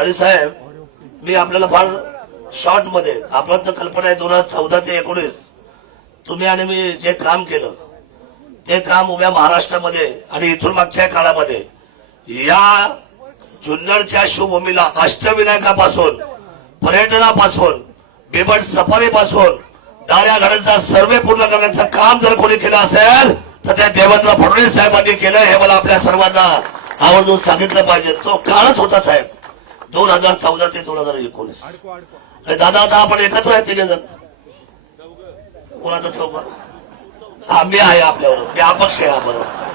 आणि साहेब मी आपल्याला फार शॉर्टमध्ये आपण तर कल्पना आहे दोन हजार चौदा ते एकोणीस. तुम्ही आणि मी जे काम केलं ते काम उभ्या महाराष्ट्रामध्ये आणि इथून मागच्या काळामध्ये या जुन्नरच्या शिवभूमीला अष्टविनायकापासून पर्यटनापासून बिबट सफारीपासून दाऱ्या घरांचा सर्वे पूर्ण करण्याचं काम जर कोणी केलं असेल तर त्या देवेंद्र फडणवीस साहेबांनी केलं हे मला आपल्या सर्वांना आवर्जून सांगितलं पाहिजे. तो काळच होता साहेब. दोन हजार चौदा ते दोन हजार एकोणीस. दादा आता आपण एकत्र आहे तिघे जण कोणाचा चौका हा मी आहे आपल्यावर मी अपक्ष आहे बरोबर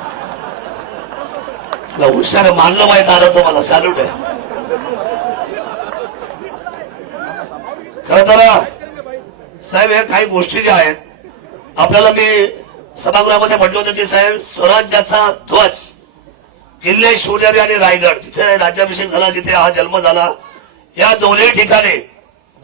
तुला हुशार मानलं माहीत आलं तो मला सॅल्यूट आहे. खर तर साहेब हे काही गोष्टी ज्या आहेत आपल्याला मी सभागृहामध्ये म्हटलं होतं की साहेब स्वराज्याचा ध्वज किल्ले शिवनेरी आणि रायगड तिथे राज्याभिषेक झाला जिथे हा जन्म झाला या दोन्ही ठिकाणी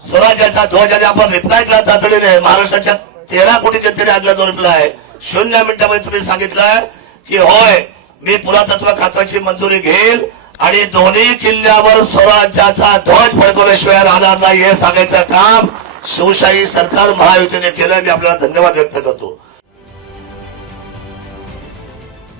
स्वराज्याचा ध्वजाने आपण रिप्लाय केला तातडीने महाराष्ट्राच्या तेरा कोटी जनतेने आणला जो रिप्लाय शून्य मिनिटामध्ये तुम्ही सांगितलंय की होय मी पुरातत्व खात्याची मंजुरी घेईल आणि दोन्ही किल्ल्यावर स्वराज्याचा ध्वज फडकवल्याशिवाय राहणार नाही हे सांगायचं काम शिवशाही सरकार महायुतीने केलं मी आपल्याला धन्यवाद व्यक्त करतो.